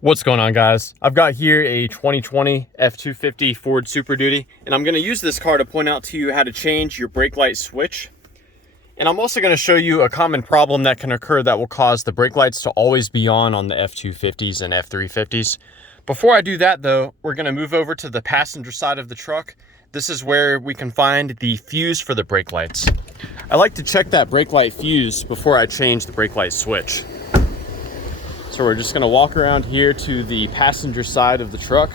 What's going on, guys? I've got here a 2020 F-250 Ford Superduty, and I'm going to use this car to point out to you how to change your brake light switch. And I'm also going to show you a common problem that can occur that will cause the brake lights to always be on the F-250s and F-350s. Before I do that though, we're going to move over to the passenger side of the truck. This is where we can find the fuse for the brake lights. I like to check that brake light fuse before I change the brake light switch. So we're just gonna walk around here to the passenger side of the truck.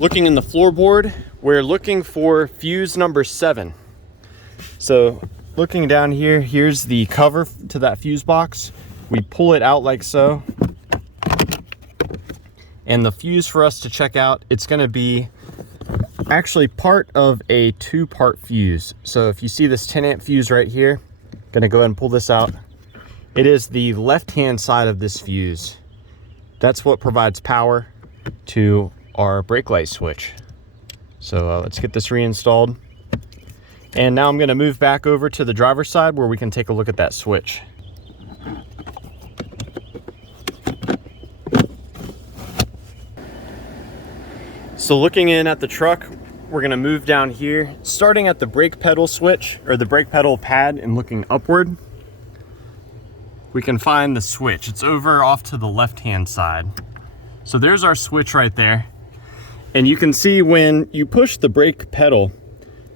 Looking in the floorboard, we're looking for fuse number 7. So looking down here, here's the cover to that fuse box. We pull it out like so. And the fuse for us to check out, it's gonna be actually part of a 2-part fuse. So if you see this 10 amp fuse right here, gonna go ahead and pull this out. It is the left-hand side of this fuse. That's what provides power to our brake light switch. So let's get this reinstalled. And now I'm gonna move back over to the driver's side where we can take a look at that switch. So looking in at the truck, we're gonna move down here, starting at the brake pedal switch, or the brake pedal pad, and looking upward. We can find the switch. It's over off to the left-hand side. So there's our switch right there. And you can see when you push the brake pedal,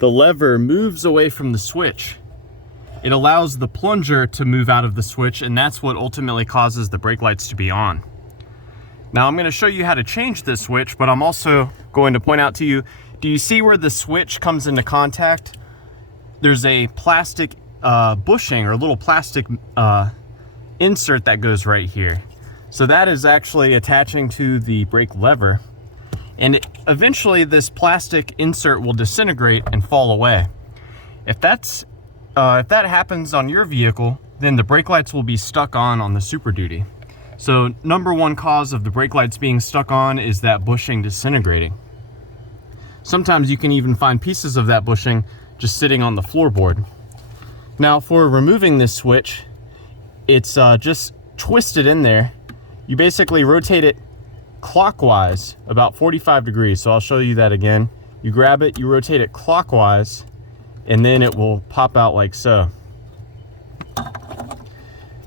the lever moves away from the switch. It allows the plunger to move out of the switch, and that's what ultimately causes the brake lights to be on. Now I'm gonna show you how to change this switch, but I'm also going to point out to you, do you see where the switch comes into contact? There's a plastic bushing, or a little plastic insert that goes right here. So that is actually attaching to the brake lever, and eventually this plastic insert will disintegrate and fall away. If that happens on your vehicle, then the brake lights will be stuck on the Superduty. So number one cause of the brake lights being stuck on is that bushing disintegrating. Sometimes you can even find pieces of that bushing just sitting on the floorboard. Now for removing this switch, it's just twisted in there. You basically rotate it clockwise about 45 degrees. So I'll show you that again. You grab it, you rotate it clockwise, and then it will pop out like so.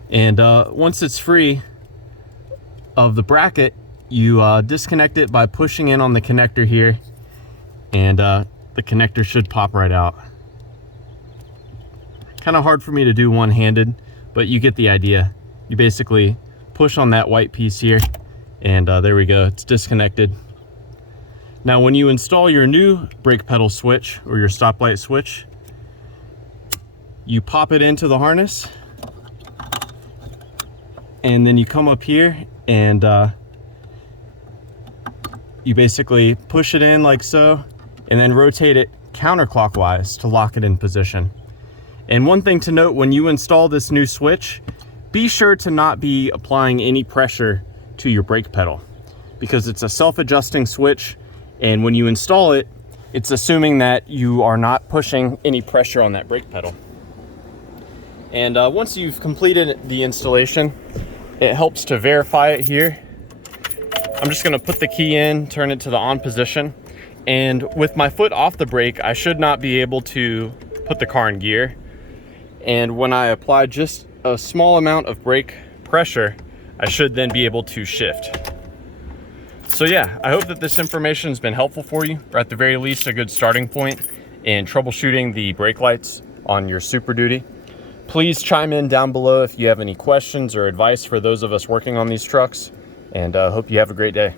And once it's free of the bracket, you disconnect it by pushing in on the connector here, and the connector should pop right out. Kind of hard for me to do one-handed, but you get the idea. You basically push on that white piece here, and there we go, it's disconnected. Now when you install your new brake pedal switch or your stoplight switch, you pop it into the harness, and then you come up here and you basically push it in like so, and then rotate it counterclockwise to lock it in position. And one thing to note, when you install this new switch, be sure to not be applying any pressure to your brake pedal, because it's a self-adjusting switch, and when you install it, it's assuming that you are not pushing any pressure on that brake pedal. And once you've completed the installation, it helps to verify it here. I'm just gonna put the key in, turn it to the on position, and with my foot off the brake, I should not be able to put the car in gear. And when I apply just a small amount of brake pressure, I should then be able to shift. So yeah, I hope that this information has been helpful for you, or at the very least a good starting point in troubleshooting the brake lights on your Superduty. Please chime in down below if you have any questions or advice for those of us working on these trucks, and hope you have a great day.